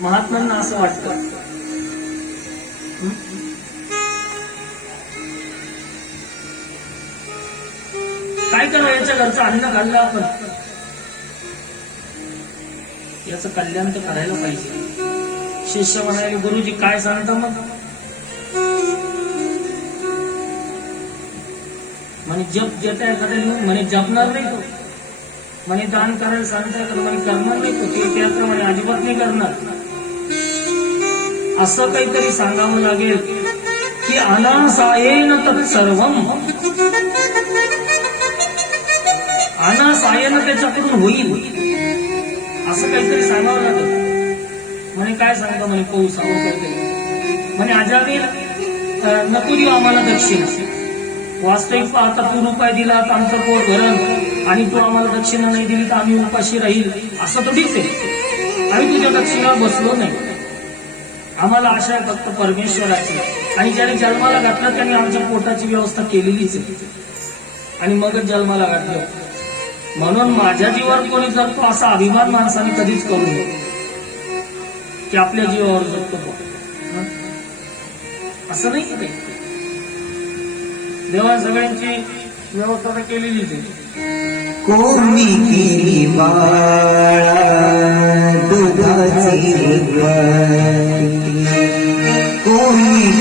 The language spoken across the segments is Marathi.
महात्म्यांना असं वाटतं. काय करावं? याच्या घरचं अन्न खाल्लं आपण. याचं कल्याण तर करायला पाहिजे. शिष्य म्हणाले गुरुजी काय सांगता मग? म्हणे जप जप एखाद्या म्हणे जपणार नाही तो. म्हणे दान करायला सांगताय तर म्हणे करणार नाही कुठे ते त्याप्रमाणे अजिबात नाही करणार. असं काहीतरी सांगावं लागेल की अनासायेन तत्सर्वम अनासायन त्याच्याकडून होईल. असं काहीतरी सांगावं लागेल. म्हणे काय सांगता म्हणे पाऊस हवं म्हणे आजारी नको देऊ आम्हाला दक्षिण. वास्तविक पाहता तू रुपये दिला तर आमचं पोट भरण. आणि तू आम्हाला दक्षिणा नाही दिली तर आम्ही उपाशी राहील. असं थोडीच आहे. आम्ही तुझ्या दक्षिणावर बसलो नाही. आम्हाला आशा आहे फक्त परमेश्वराची. आणि ज्याने जन्माला घातलं त्यांनी आमच्या पोटाची व्यवस्था केलेलीच आहे. आणि मगच जन्माला घातलं. म्हणून माझ्या जीवावर कोणी जगतो असा अभिमान माणसाने कधीच करू नये. की आपल्या जीवावर जगतो असं नाही काही देवा सगळ्यांची व्यवस्था तर केलेलीच आहे. कोणी केली बाळा दुधाची कोणी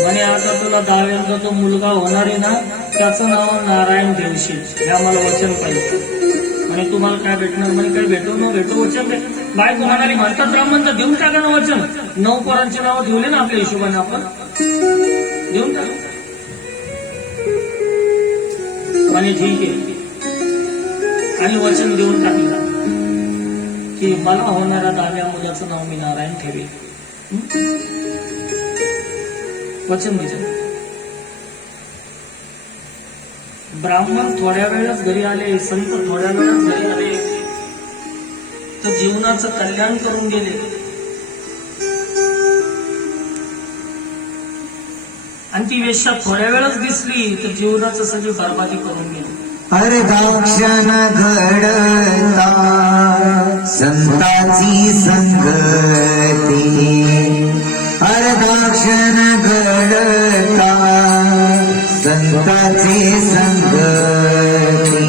म्हणे आता तुला दहाव्यांचा जो मुलगा होणार आहे ना त्याचं नाव नारायण देवशी. हे आम्हाला वचन पाहिजे. म्हणे तुम्हाला काय भेटणार? म्हणे काय भेटू न भेटू वचन बाय म्हणाली म्हणतात ब्राह्मण तर देऊन टाका ना वचन. नऊ पोरांची नावं ठेवले ना आपल्या हिशोबाने आपण. देऊन टाका. म्हणे ठीक आहे. आणि वचन देऊन टाकलं. की मला होणाऱ्या दहाव्या मुलाचं नाव मी नारायण ठेवेल. हं? वचन म्हणजे. ब्राह्मण थोड्या वेळच घरी आले संत थोड्या वेळच घरी आले. तर जीवनाचं कल्याण करून गेले. आणि ती वेश्या थोड्या वेळच दिसली तर जीवनाचं सगळी बर्बादी करून गेली. क्षण घडता संताची संगती. अर्धाक्षण घडता संताची संगती.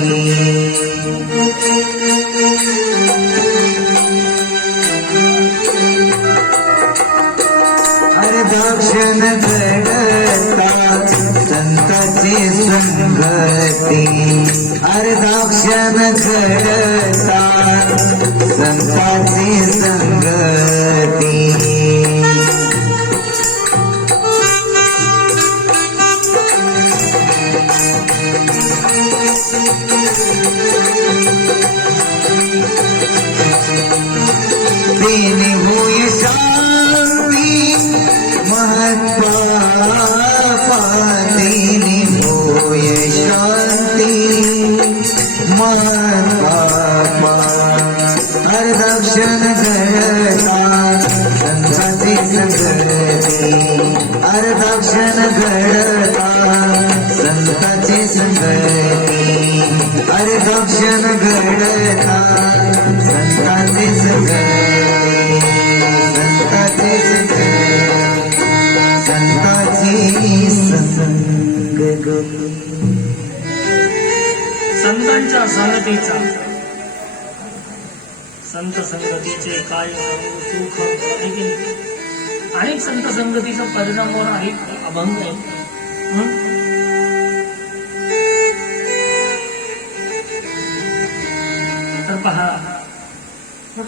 घडता संग संतांच्या संगतीचा. संत संगतीचे काय सुख अनेक संत संगतीचा परिणामावर आहेत अभंग. आहे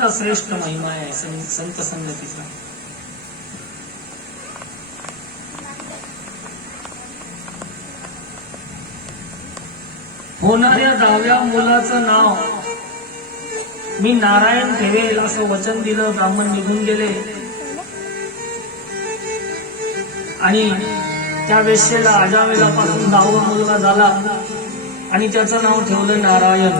इतका श्रेष्ठ महिमा आहे संत संगतीचा. होणाऱ्या दहाव्या मुलाचं नाव मी नारायण ठेवेल असं वचन दिलं ब्राह्मण निघून गेले. आणि त्या वेश्येला अजामेलापासून दहावा मुलगा झाला आणि त्याचं नाव ठेवलं नारायण.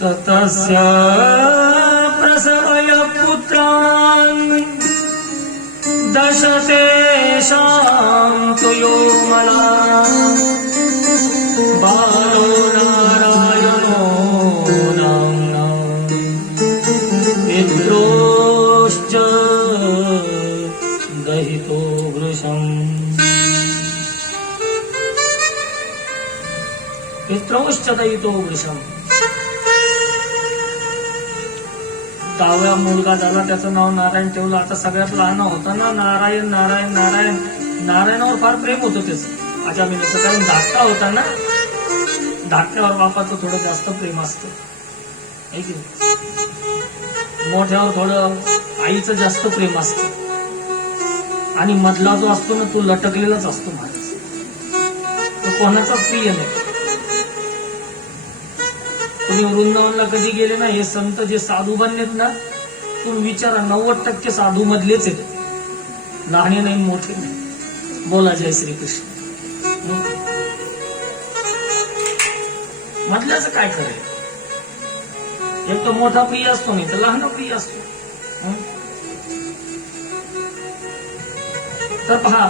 ततस्य प्रसवय पुत्रान् दश तेषां तु यो मला बालो पित्रोश्च दहितो वृषम् दहाव्या मुलगा झाला त्याचं नाव नारायण ठेवलं. आता सगळ्यात लहान होता ना नारायण नारायण नारायण. नारायणावर फार प्रेम होतं त्याचं. माझ्या मिनीचं कारण धाकटा होता ना धाकट्यावर बापाचं थोडं जास्त प्रेम असतं. मोठ्यावर थोडं आईचं जास्त प्रेम असतं. आणि मधला जो असतो ना तो लटकलेलाच असतो माझ्या तो कोणाचा प्रिय नाही. तुम्ही वृंदावनला कधी गेले ना हे संत जे साधू बनलेत ना तुम्ही विचारा नव्वद टक्के साधू मधलेच आहेत. लहाने नाही मोठे नाही. बोला जय श्री कृष्ण मधल्याचं काय खरं एक तर मोठा प्रिय असतो नाही तर लहान प्रिय असतो. तर पहा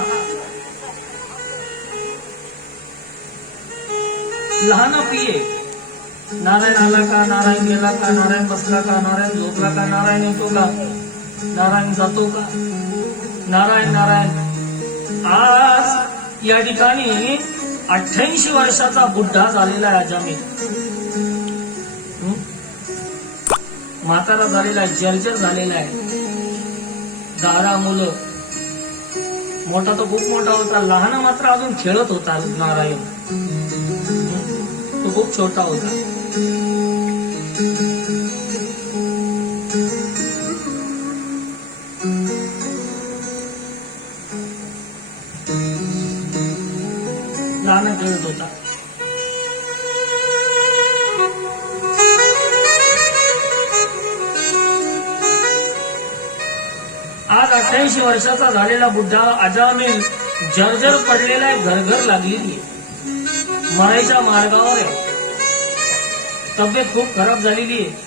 लहान प्रिय नारायण आला का? नारायण गेला का? नारायण बसला का? नारायण झोपला का? नारायण येतो का? नारायण जातो का? नारायण नारायण. आज या ठिकाणी अठ्ठ्याऐंशी वर्षाचा बुड्ढा झालेला आहे अजामी. म्हातारा झालेला आहे जर्जर झालेला आहे. दारा मुलं. मोठा तो खूप मोठा होता लहान मात्र अजून खेळत होता नारायण. तो खूप छोटा होता. लहान खेळत होता. आज अठ्ठ्याऐंशी वर्षाचा झालेला बुड्ढा अजामील जर्जर पडलेला घरघर लागलेली मरायच्या मार्गावर आहे. तब्येत खूप खराब झालेली आहे.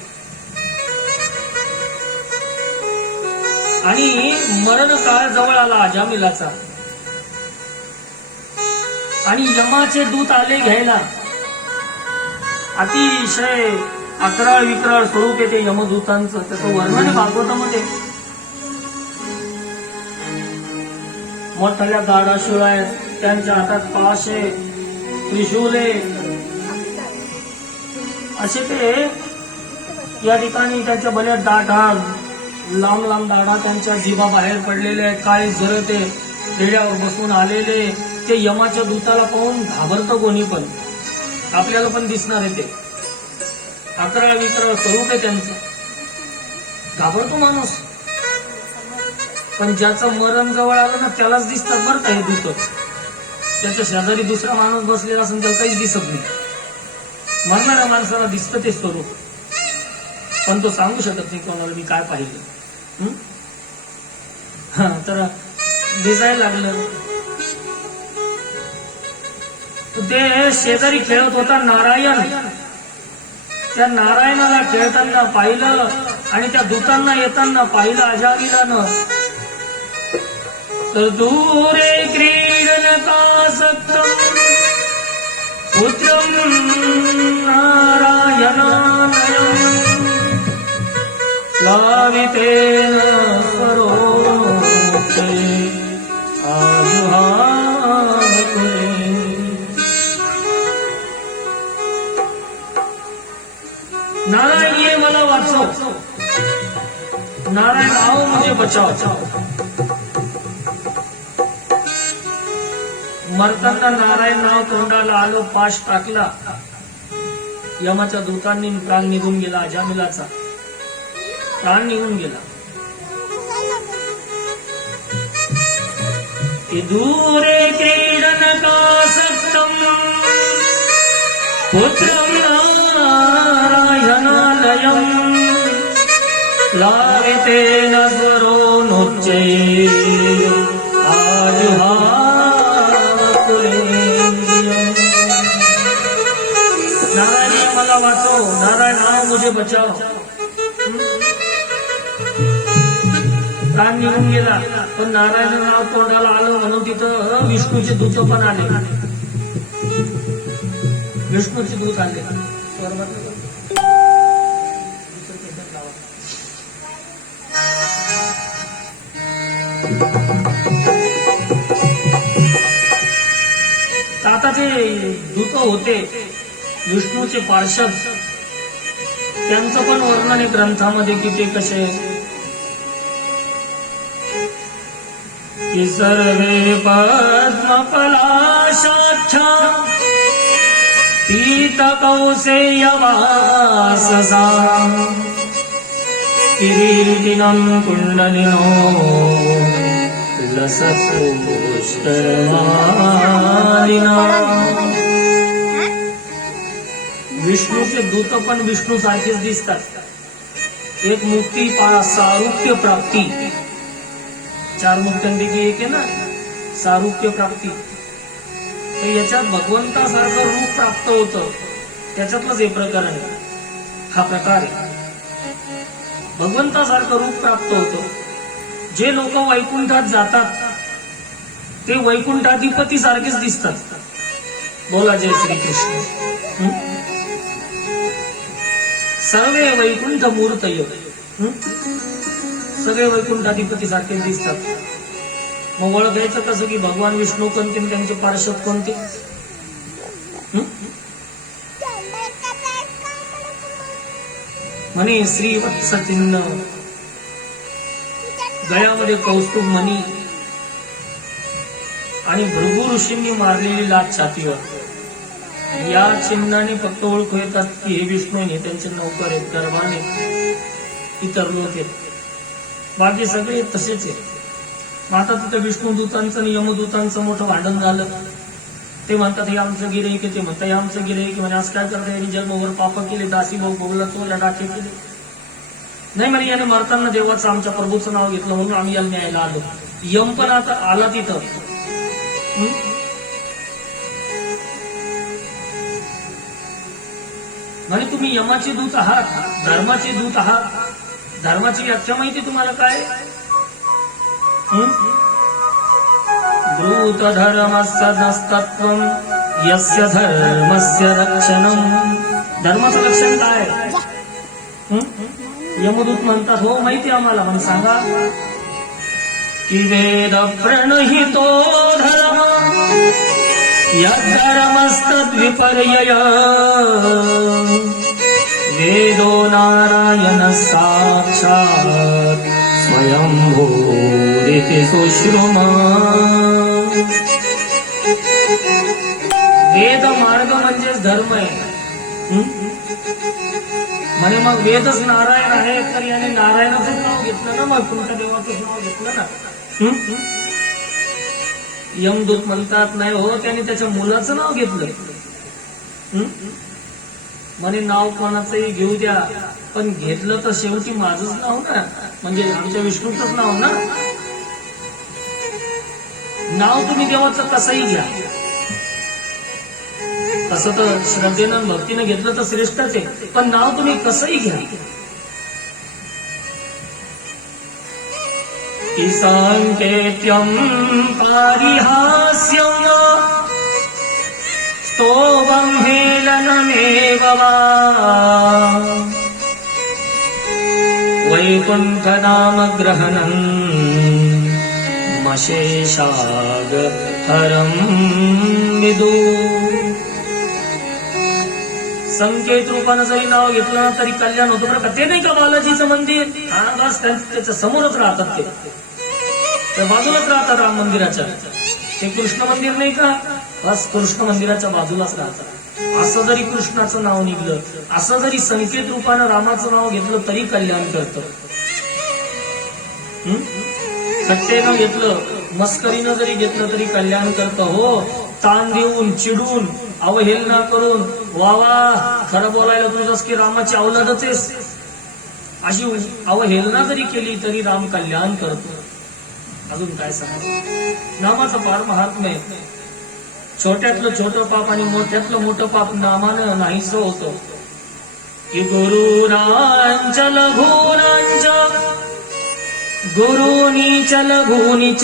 आणि मरण काळ जवळ आला अजामिलाचा आणि यमाचे दूत आले घ्यायला. अतिशय अकराळ विक्राळ स्वरूप येते यमदूतांचं. त्याचं वर्णन भागवतामध्ये मोठ्या गाडा शिळ त्यांच्या हातात पाशे त्रिशूले असे ते या ठिकाणी त्यांच्या बऱ्याच दाढा लांब लांब दाढा त्यांच्या जीवा बाहेर पडलेले आहेत. काय जर ते रेड्यावर बसून आलेले ते यमाच्या दूताला पाहून घाबरतं कोणी पण. आपल्याला पण दिसणार आहे ते. अकरा विकरा स्वरूप आहे त्यांचं. घाबरतो माणूस. पण ज्याचं मरण जवळ आलं ना त्यालाच दिसतात बरं का हे दूत. त्याच्या शेजारी दुसरा माणूस बसलेला असून त्याला काहीच दिसत नाही. मरणाऱ्या माणसाला दिसतं ते स्वरूप. पण तो सांगू शकत नाही कोणाला मी काय पाहिलं. हा? तर दिसायला लागलं. ते शेजारी खेळत होता नारायण. त्या नारायणाला खेळताना पाहिलं आणि त्या दूतांना येताना पाहिलं अजागिलानं तर दूर एक क्रीडनकासक्तम् पुत्रम् नारायणानयम् लावितेन स्वरोचे आजुहाकुले नारायण ये मला वाचव. नारायण आओ मुझे बचाव मरताना नारायण नाव तोंडाला आलो पाश टाकला. यमाच्या दूतांनी प्राण निघून गेला अजामिलाचा प्राण निघून गेला. दूरे क्रीडन कासक्तम् पुत्रम् नारायणालयम् लावितेन स्वरो नोच्चै मुझे बचाव प्राण निघून गेला पण नारायण नाव तोंडाला आलं म्हणून तिथं विष्णूचे दूत पण आले. विष्णूचे दूत आले. आता दूत होते विष्णूचे पार्षद. त्यांचं पण वर्णन आहे ग्रंथामध्ये की ते कसे की सर्वे पद्मपलाशाच्छा पीतकौसेयवाससा. किरीटिनं कुण्डलिनो लसत्पुष्करमालिना. विष्णूचे दूत पण विष्णू सारखेच दिसतात. एक मुक्ती पा सारुप्य प्राप्ती. चार मुक्त्यांपैकी एक आहे ना? सारुप्य प्राप्ती. तर याच्यात भगवंतासारखं रूप प्राप्त होतं. त्याच्यातलंच हे प्रकरण आहे. हा प्रकार आहे. भगवंतासारखं रूप प्राप्त होतं. जे लोक वैकुंठात जातात ते वैकुंठाधिपती सारखेच दिसतात. बोला जय श्री कृष्ण सर्वे वैकुंठ मूर्त सगळे वैकुंठाधिपती सारखे दिसतात. मग ओळखायचं कसं की भगवान विष्णू कोणते त्यांचे पार्षद कोणते? म्हणे श्री वत्स चिन्ह. गळ्यामध्ये कौस्तुभ म्हणी. आणि भृगु ऋषींनी मारलेली लाच छातीवर. या चिन्हाने फक्त ओळखू येतात की हे विष्णू हे त्यांचे नौकर आहेत दरबाने इतर लोक आहेत. बाकी सगळे तसेच आहेत. आता तिथं विष्णुदूतांचं आणि यमदूतांचं मोठं भांडण झालं. ते म्हणतात हे आमचं गिरे की ते म्हणतात हे आमचं गिरे की म्हणजे असं काय करता यांनी जन्मवर पाप केले दासी भाऊ बोगला चोऱ्या डाके केले. नाही म्हणजे याने मरताना देवाचं आमच्या प्रभूचं नाव घेतलं म्हणून आम्ही याला न्यायला आलो. यम पण आता आला तिथं. म्हणजे तुम्ही यमाचे दूत आहात धर्माचे दूत आहात. धर्माची व्याख्या माहिती तुम्हाला काय? ब्रूत धर्मस्य नस्तत्व यस्य धर्मस्य रक्षणम धर्माचं रक्षण काय? यमदूत म्हणतात हो माहिती आम्हाला म्हणून सांगा. की वेद प्रणहितो धर्म. यद्धर्मस्तद्विपर्यय वेदो नारायण साक्षात् स्वयंभूरिति सुश्रुमा। वेद मार्ग म्हणजेच धर्म आहे. म्हणजे म्हणे मग वेदच नारायण आहे तर याने नारायणाचंच नाव घेतलं ना मग तुमच्या देवाचंच नाव घेतलं ना. यमदूत म्हणतात नाही हो त्याने त्याच्या मुलाचं नाव घेतलं. म्हणे नाव कोणाचंही घेऊ द्या पण घेतलं तर शेवटी माझंच नाव ना? म्हणजे आमच्या विष्णूचंच नाव ना? नाव तुम्ही देवाचं कसंही घ्या. तसं तर श्रद्धेनं भक्तीनं घेतलं तर श्रेष्ठच आहे पण नाव तुम्ही कसंही घ्या. साङ्केत्यम् पारिहास्य स्तोमम् हेलनमेव वा वैकुण्ठनामग्रहणम् मशेषागहरम् मिदु संकेत रूपानं जरी नाव घेतलं ना तरी कल्याण होतं. बरं का? ते नाही का बालाजीचं मंदिर? बस त्याच्या समोरच राहतात ते. त्या बाजूलाच राहतात राम मंदिराच्या. ते कृष्ण मंदिर नाही का? बस कृष्ण मंदिराच्या बाजूलाच राहतात. असं जरी कृष्णाचं नाव निघलं असं जरी संकेत रूपानं रामाचं नाव घेतलं तरी कल्याण करतं. हं? घेतलं मस्करीनं जरी घेतलं तरी कल्याण करतं. हो ताण देऊन चिडून अवहेलना करून वा वा. खरं बोलायला तुझंच की रामाची अवलादच आहेस. अशी अवहेलना जरी केली तरी राम कल्याण करतो. अजून काय सांग? नामाचं फार महात्म्य छोट्यातलं छोटं पाप आणि मोठ्यातलं मोठं पाप नामानं नाहीच होतं. की गुरुरांच लघुरांच गुरुनीच लघुनीच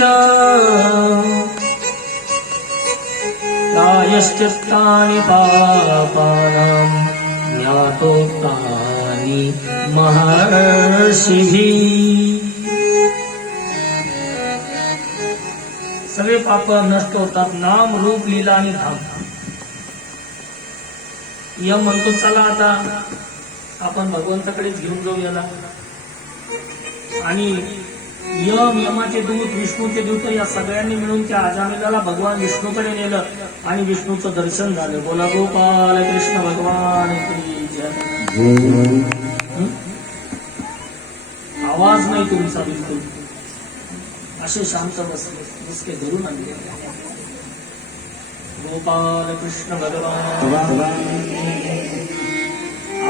प्रायश्चित्तानि पापानां ज्ञातोक्तानि महर्षिभिः। सगळे पाप नष्ट होतात नाम रूप लीला आणि धाम। यम म्हणतो चला आता आपण भगवंताकडेच घेऊन जाऊ याला आणि यम यमाचे दूत विष्णूचे दूत या सगळ्यांनी मिळून त्या अजामिलाला भगवान विष्णूकडे नेलं आणि विष्णूचं दर्शन झालं. बोला गोपाल कृष्ण भगवान आवाज नाही तुमचा बिलकुल. असे शांत बसले बसके धरून आणले. गोपाल कृष्ण भगवान.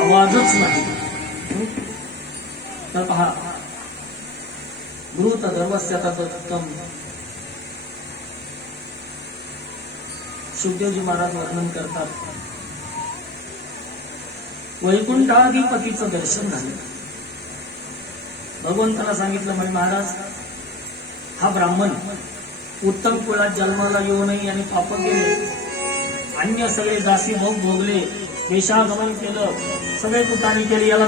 आवाजच नाही. तर पहा मृत धर्मस्यातम सुखदेवजी महाराज वर्णन करतात. वैकुंठाधिपतीचं दर्शन झालं. भगवंताला सांगितलं म्हणे महाराज हा ब्राह्मण उत्तम कुळात जन्माला येऊ नये आणि पाप केले. अन्य सगळे जासी भोग भोगले. देशागमन केलं. सगळे कुटाने केली याला